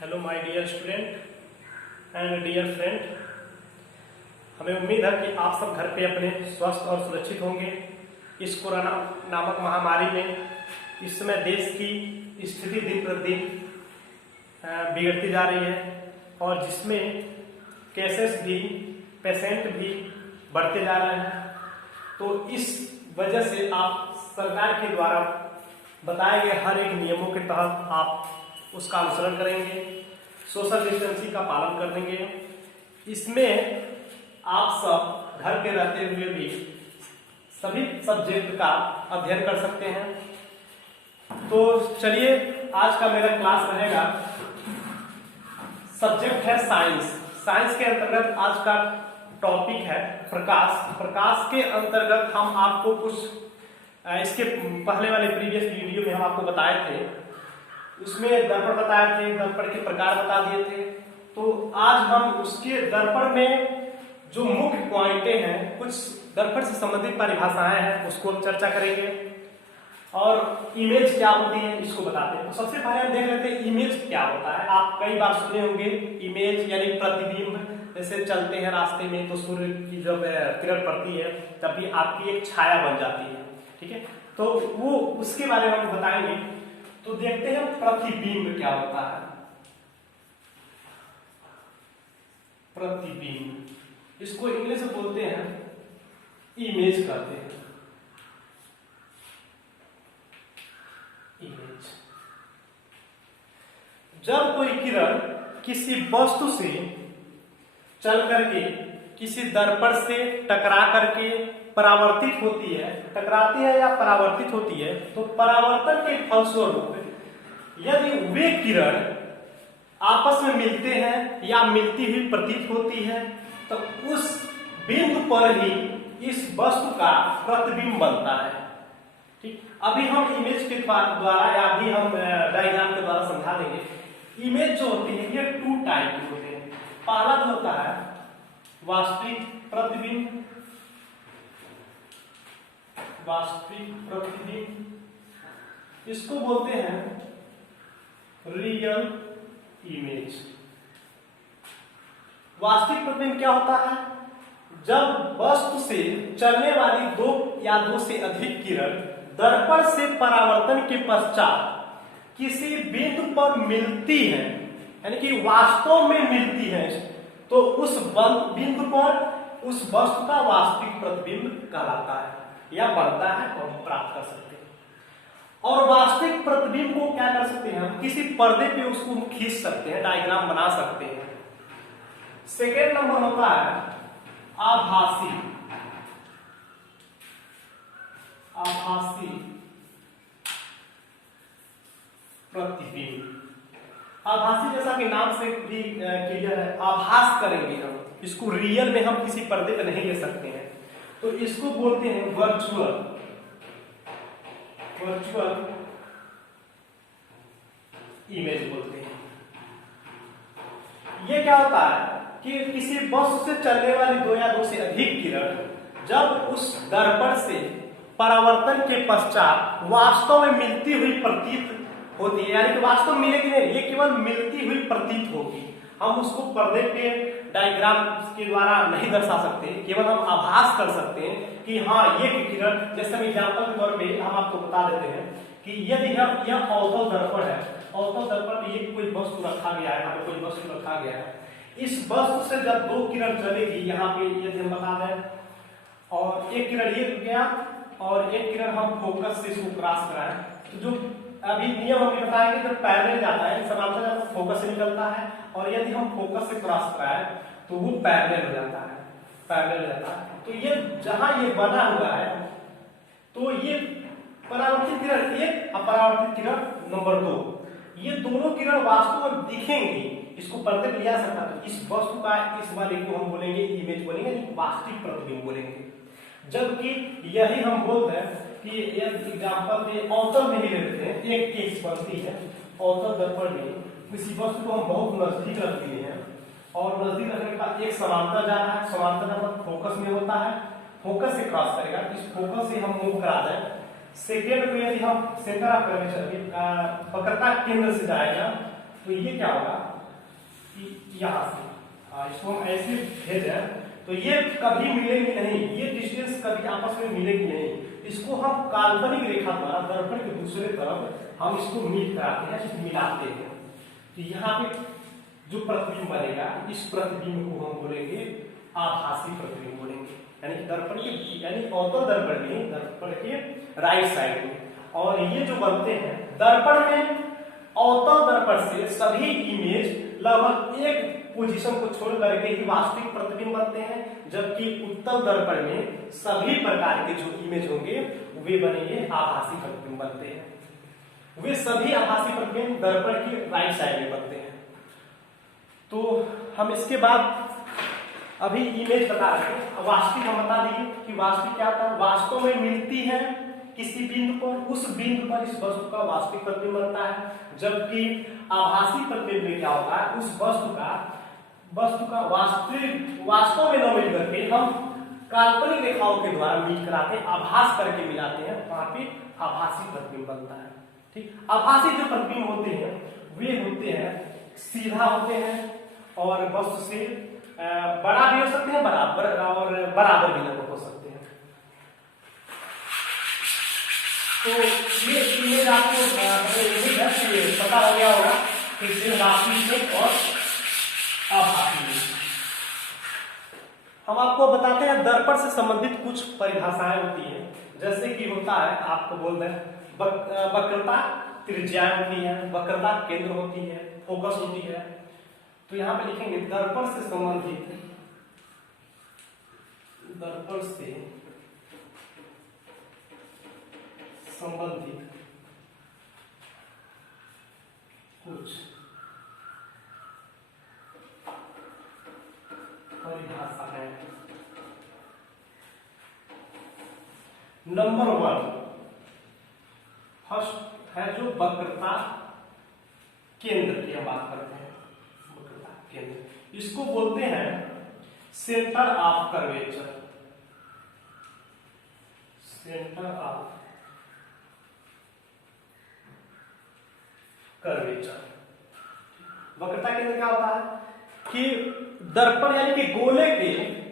Hello my dear student and dear friend. हमें उम्मीद है कि आप सब घर पे अपने स्वस्थ और सुरक्षित होंगे। इस कोरोना नामक महामारी में इस समय देश की स्थिति दिन प्रतिदिन बिगड़ती जा रही है और जिसमें केसेस भी, पेशेंट भी बढ़ते जा रहे हैं। तो इस वजह से आप सरकार के द्वारा बताए गए हर एक नियमों के तहत आप उसका अनुसरण करेंगे, सोशल डिस्टेंसिंग का पालन करेंगे। इसमें आप सब घर पे रहते हुए भी सभी सब्जेक्ट का अध्ययन कर सकते हैं। तो चलिए, आज का मेरा क्लास रहेगा, सब्जेक्ट है साइंस। साइंस के अंतर्गत आज का टॉपिक है प्रकाश। प्रकाश के अंतर्गत हम आपको कुछ इसके पहले वाले प्रीवियस वीडियो में हम आपको बताए थे, उसमें दर्पण बताए थे, दर्पण के प्रकार बता दिए थे। तो आज हम उसके दर्पण में जो मुख्य पॉइंटें हैं, कुछ दर्पण से संबंधित परिभाषाएं हैं, उसको चर्चा करेंगे और इमेज क्या होती है इसको बताते हैं। तो सबसे पहले हम देख लेते हैं इमेज क्या होता है। आप कई बार सुने होंगे इमेज यानी प्रतिबिंब। जैसे चलते हैं रास्ते में तो सूर्य की जब किरण पड़ती है तभी आपकी एक छाया बन जाती है, ठीक है। तो वो उसके बारे में हम बताएंगे। तो देखते हैं प्रतिबिंब क्या होता है। प्रतिबिंब, इसको इंग्लिश में बोलते हैं इमेज कहते हैं। इमेज, जब कोई किरण किसी वस्तु से चल करके किसी दर्पण से टकरा करके परावर्तित होती है, टकराती है या परावर्तित होती है, तो परावर्तन के फलस्वरूप यदि वे किरण आपस में मिलते हैं या मिलती हुई प्रतीत होती है तो उस बिंदु पर ही इस वस्तु का प्रतिबिंब बनता है, ठीक। अभी हम इमेज के द्वारा या अभी हम डायग्राम के द्वारा समझा देंगे। इमेज जो होती है ये टू टाइप की होते हैं। पहला जो होता है वास्तविक प्रतिबिंब, वास्तविक प्रतिबिंब, इसको बोलते हैं रियल इमेज। वास्तविक प्रतिबिंब क्या होता है? जब वस्तु से चलने वाली दो या दो से अधिक किरण दर्पण से परावर्तन के पश्चात किसी बिंदु पर मिलती है, यानी कि वास्तव में मिलती है, तो उस बिंदु पर उस वस्तु का वास्तविक प्रतिबिंब कहलाता है या बनता है और प्राप्त कर सकते हैं। और वास्तविक प्रतिबिंब को क्या कर सकते हैं? हम किसी पर्दे पे उसको खींच सकते हैं, डायग्राम बना सकते हैं। सेकेंड नंबर होता है आभासी। आभासी प्रतिबिंब, आभासी जैसा कि नाम से भी क्लियर है, आभास करेंगे हम इसको, रियल में हम किसी पर्दे पे नहीं ले सकते हैं। तो इसको बोलते हैं वर्चुअल, वर्चुअल इमेज बोलते हैं। ये क्या होता है कि किसी वस्तु से चलने वाली दो या दो से अधिक किरण जब उस दर्पण से परावर्तन के पश्चात वास्तव में मिलती हुई प्रतीत होती है, यानी कि वास्तव में मिलेगी नहीं, ये केवल मिलती हुई प्रतीत होगी। हम उसको पर्दे पे डायग्राम के द्वारा नहीं दर्शा सकते, केवल हम आभास कर सकते हैं कि हाँ ये किरण, जैसे एग्जाम्पल के तौर पे हम आपको बता देते हैं कि यदि यह अवतल दर्पण है, अवतल दर्पण में ये कोई वस्तु रखा गया है, यहाँ पे कोई वस्तु रखा गया है, इस वस्तु से जब दो किरण चलेगी, यहाँ पे यदि हम बता दें, और एक किरण ये गया और एक किरण हम फोकस से इसको क्रॉस कराएं, तो जो अभी नियम हम बताएंगे, जब पैरेलल जाता है, समांतर जाता है, फोकस से निकलता है, और यदि हम फोकस से क्रॉस कराएं तो वो पैरेलल हो जाता है, पैरेलल हो जाता है। तो ये जहां ये बना हुआ है, तो ये परावर्तित किरण एक, अपरावर्तित किरण नंबर 2, ये दोनों किरण वास्तव में दिखेंगी, इसको पर्दे पे लिया सकता है। तो इस वस्तु का, इस वाले को हम बोलेंगे इमेज बोलेंगे, वास्तविक प्रतिबिंब बोलेंगे। जबकि यही हम बोलते हैं कि एग्जाम्पल में अवतल में ही लेते हैं, एक केस बनती है अवतल दर्पण में किसी वस्तु को हम बहुत नजदीक रख दिए हैं और नजदीक रखने के बाद एक समांतर जा रहा है, समांतर दर्पण फोकस में होता है, फोकस से क्रॉस करेगा, इस फोकस से हम मूव करा दें। सेकेंड को यदि हम सेंटर ऑफ कर्वेचर, वक्रता केंद्र से जाएगा तो ये क्या होगा कि यहाँ से इसको हम ऐसे भेजें तो ये कभी मिलेगी नहीं, ये डिस्टेंस कभी आपस में मिलेगी नहीं। इसको हम काल्पनिक रेखा द्वारा दर्पण के दूसरे तरफ हम इसको मीट कराते हैं, मिलाते हैं। तो यहाँ पे जो प्रतिबिंब बनेगा इस प्रतिबिंब को हम बोलेंगे आभासी प्रतिबिंब बोलेंगे, यानी दर्पण के यानी अवतल दर्पण में दर्पण के राइट साइड में। और ये जो बनते हैं दर्पण में अवतल दर्पण से सभी इमेज लगभग एक पोजीशन को छोड़ करके ही वास्तविक प्रतिबिंब बनते हैं, जबकि उत्तल दर्पण में सभी प्रकार के जो इमेज होंगे वे बनेंगे आभासी प्रतिबिंब बनते हैं। वे सभी आभासी प्रतिबिंब दर्पण की राइट साइड में बनते हैं। तो हम इसके बाद अभी इमेज बता रहे हैं, वास्तविक हम बता देंगे कि वास्तविक क्या होता है। वास्तव में मिलती है किसी बिंदु पर, उस बिंदु पर इस वस्तु का वास्तविक प्रतिबिंब बनता है, जबकि आभासी प्रतिबिंब में क्या होता है, उस वस्तु का वास्तव में न मिल करके हम काल्पनिक रेखाओं के द्वारा मिल कराते हैं, आभास करके मिलाते हैं, वहां पे आभासी प्रतिबिंब बनता है। ठीक, आभासी जो प्रतिबिंब होते हैं वे होते हैं सीधा होते हैं और वस्तु से बड़ा भी हो सकते हैं बराबर और बराबर भी लगभग हो सकते हैं। तो ये इमेज आपको पता हो गया होगा कि वास्तविक और आभासी। हम आपको बताते हैं दर्पण से संबंधित कुछ परिभाषाएं होती हैं, जैसे कि होता है आपको बोल रहे हैं वक्रता त्रिज्या होती है, वक्रता केंद्र होती है, फोकस होती है। तो यहां पे लिखेंगे दर्पण से संबंधित कुछ परिभाषाएं। नंबर 1 फर्स्ट है जो वक्रता केंद्र की हम बात करते हैं। वक्रता केंद्र इसको बोलते हैं centre of curvature. Centre of curvature. वक्रता केंद्र क्या होता है कि दर्पण यानी कि गोले के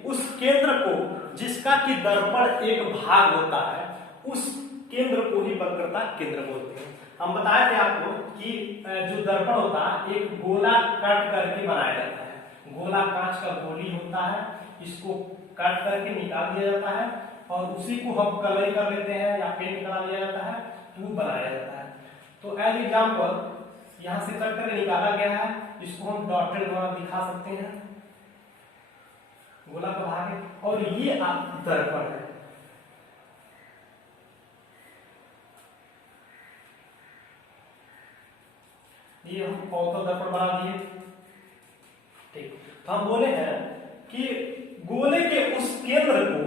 उस केंद्र को जिसका कि दर्पण एक भाग होता है, उस केंद्र को ही वक्रता केंद्र बोलते हैं। हम बताए थे आपको कि जो दर्पण होता है एक गोला कट करके बनाया जाता है। गोला कांच का गोली होता है, इसको कट करके निकाल दिया जाता है और उसी को हम कलर कर लेते हैं या पेंट करा लिया जाता है, तो बनाया जाता है। तो एज एग्जाम्पल यहां से कट करके निकाला गया है, इसको हम डॉटेड द्वारा दिखा सकते हैं, गोला का भाग है। और ये आप दर्पण है, ये हम अवतल दर्पण बना दिए। ठीक, तो हम बोले हैं कि गोले के उस केंद्र को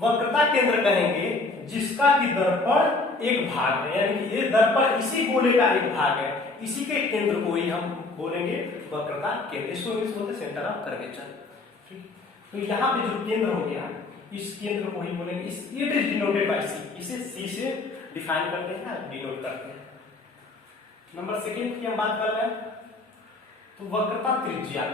वक्रता केंद्र कहेंगे जिसका कि दर्पण एक भाग है, यानी कि ये दर्पण इसी गोले का एक भाग है, इसी के केंद्र को ही हम बोलेंगे वक्रता केंद्र। इसको इंग्लिश बोलते सेंटर ऑफ कर्वेचर। ठीक, तो यहाँ पे जो केंद्र हो गया इस केंद्र को ही बोलेंगे, इस इट इज डिनोटेड बाय सी, इसे सी से डिफाइन करते हैं, डिनोट करते हैं। नंबर सेकंड की हम बात कर रहे हैं, तो वक्रता त्रिज्या।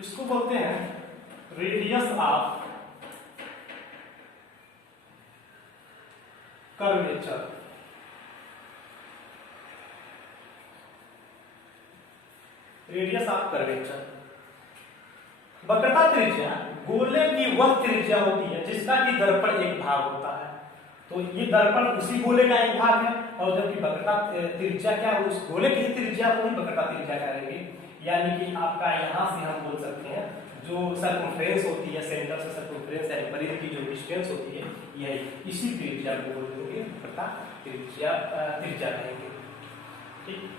इसको बोलते हैं radius of curvature. Radius of curvature. वक्रता त्रिज्या गोले की वह त्रिज्या होती है जिसका कि दर्पण एक भाग होता है। तो ये दर्पण उसी गोले का एक भाग है, और जबकि वक्रता त्रिज्या क्या है, उस गोले की त्रिज्या को ही वक्रता त्रिज्या कहेंगे। यानी कि आपका यहाँ से हम बोल सकते हैं जो सर्कमफ्रेंस होती है, सेंटर से सर्कमफ्रेंस यानी परिधि की जो डिस्टेंस होती है, यही इसी त्रिज्या को बोलेंगे वक्रता त्रिज्या कहेंगे। ठीक,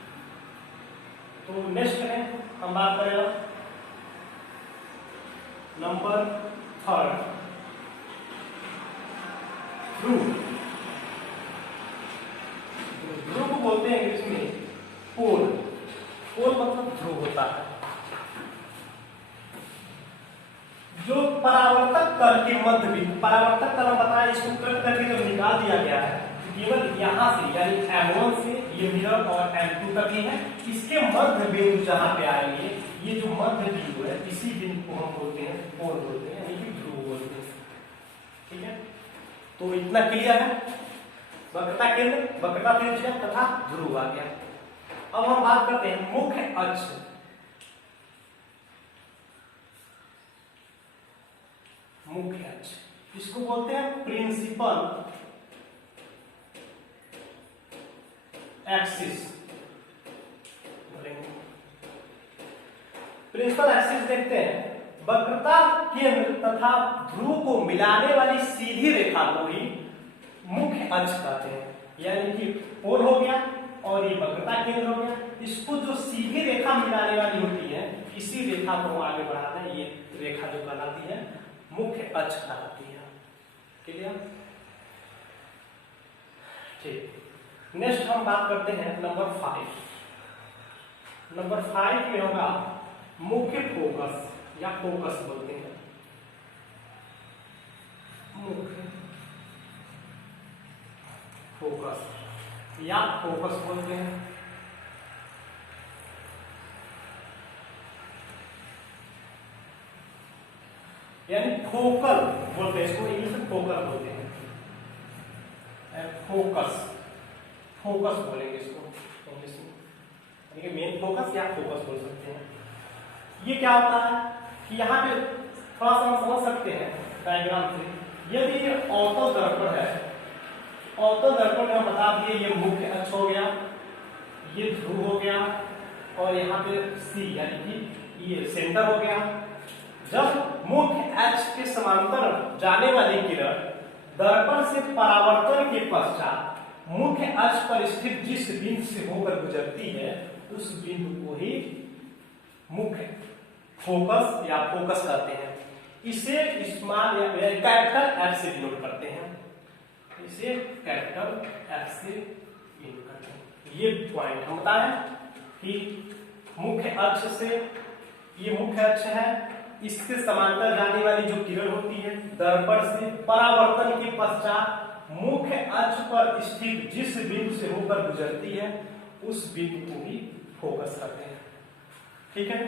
तो नेक्स्ट है हम बात करेंगे नंबर 3 ध्रुव। ध्रुव को बोलते हैं इंग्लिश में पोल। पोल मतलब ध्रुव होता है। जो परावर्तक तल के मध्य बिंदु, परावर्तक तल हम बताया इसको कट करके जब निकाल दिया गया है केवल यहाँ से यानी M1 से ये मिरर और M2 तक ही है, इसके मध्य बिंदु जहाँ पे आएंगे, ये जो मध्य बिंदु है इसी बिंदु को हम बोलते हैं कोण बोलते हैं, यानी कि ध्रुव बोलते हैं। ठीक है, तो इतना क्लियर है। वक्रता केंद्र, वक्रता त्रिज्या तथा ध्रुव आ गया। अब हम बात करते हैं मुख्य अक्ष। मुख्य अक्ष इसको बोलते हैं प्रिंसिपल एक्सिस। प्रिंसिपल एक्सिस देखते हैं, वक्रता केंद्र तथा ध्रुव को मिलाने वाली सीधी रेखा को ही मुख्य अक्ष कहते हैं, यानी कि कोण हो गया और ये वक्रता केंद्र हो गया। इसको जो सीधी रेखा मिलाने वाली होती है, इसी रेखा को आगे बढ़ाना है, ये रेखा जो कहलाती है मुख्य अक्ष कहलाती है। क्लियर? ठीक, नेक्स्ट हम बात करते हैं नंबर 5। नंबर 5 में होगा मुख्य फोकस या फोकस बोलते हैं, मुख्य फोकस या फोकस बोलते हैं। यानी फोकल बोलते हैं इसको, इंग्लिश में फोकल बोलते हैं, फोकस, फोकस बोलेंगे इसको इंग्लिश में, यानी कि मेन फोकस या फोकस बोल सकते हैं। ये क्या होता है कि यहाँ पे थोड़ा सा हम समझ सकते हैं डायग्राम से। यदि ये अवतल दर्पण है, अवतल दर्पण में हम बता दिए ये मुख्य अक्ष हो गया, ये ध्रुव हो गया और यहाँ पे C यानी कि ये सेंटर हो गया। जब मुख्य अक्ष के समांतर जाने वाली किरण दर्पण से परावर्तन के पश्चात मुख्य अक्ष पर स्थित जिस बिंदु से होकर गुजरती है, उस बिंदु को ही मुख्य फोकस या फोकस कहते हैं। इसे स्मॉल या कैपिटल एफ से डिनोट करते हैं, इसे कैपिटल एफ से डिनोट करते हैं। ये पॉइंट हम बताएं कि मुख्य अक्ष से, ये मुख्य अक्ष है, इसके समांतर जाने वाली जो किरण होती है दर्पण से परावर्तन के पश्चात मुख्य अक्ष पर स्थित जिस बिंदु से होकर गुजरती है, उस बिंदु को ही फोकस करते हैं। ठीक है,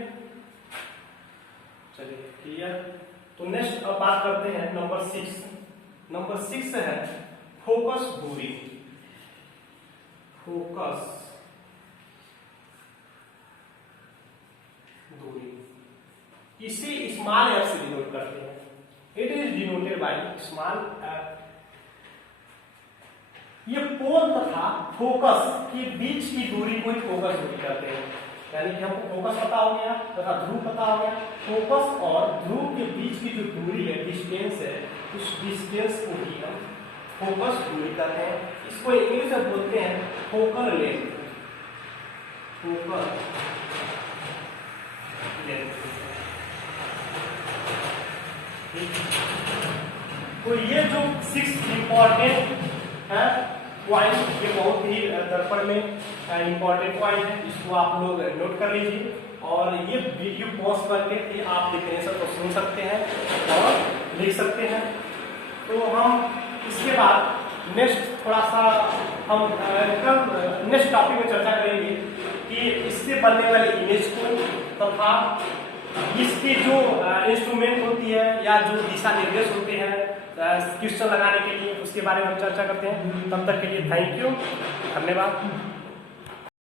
चलिए क्लियर। तो नेक्स्ट अब बात करते हैं नंबर 6। नंबर 6 है फोकस दूरी। फोकस दूरी इसे स्मॉल एफ से डिनोट करते हैं। It is denoted by small F. ये पोल तथा फोकस के बीच की दूरी को ही फोकस दूरी करते हैं, यानी कि हमको फोकस पता हो गया तथा ध्रुव पता हो गया। फोकस और ध्रुव के बीच की जो दूरी है, डिस्टेंस है, उस डिस्टेंस को ही हम फोकस दूरी कहते हैं। इसको इंग्लिश में बोलते हैं फोकल लेंथ। Focal length. तो ये जो 6 इंपॉर्टेंट है पॉइंट, ये बहुत ही दर्पण में इंपॉर्टेंट पॉइंट है, इसको आप लोग नोट कर लीजिए और ये वीडियो पॉज करके आप डेफिनेशन को सुन सकते हैं और लिख सकते हैं। तो हम इसके बाद नेक्स्ट थोड़ा सा हम कल नेक्स्ट टॉपिक में चर्चा करेंगे कि इससे बनने वाली इमेज को तथा इसकी जो इंस्ट्रूमेंट होती है या जो दिशा निर्देश होते हैं क्वेश्चन लगाने के लिए, उसके बारे में हम चर्चा करते हैं। तब तक के लिए थैंक यू, धन्यवाद।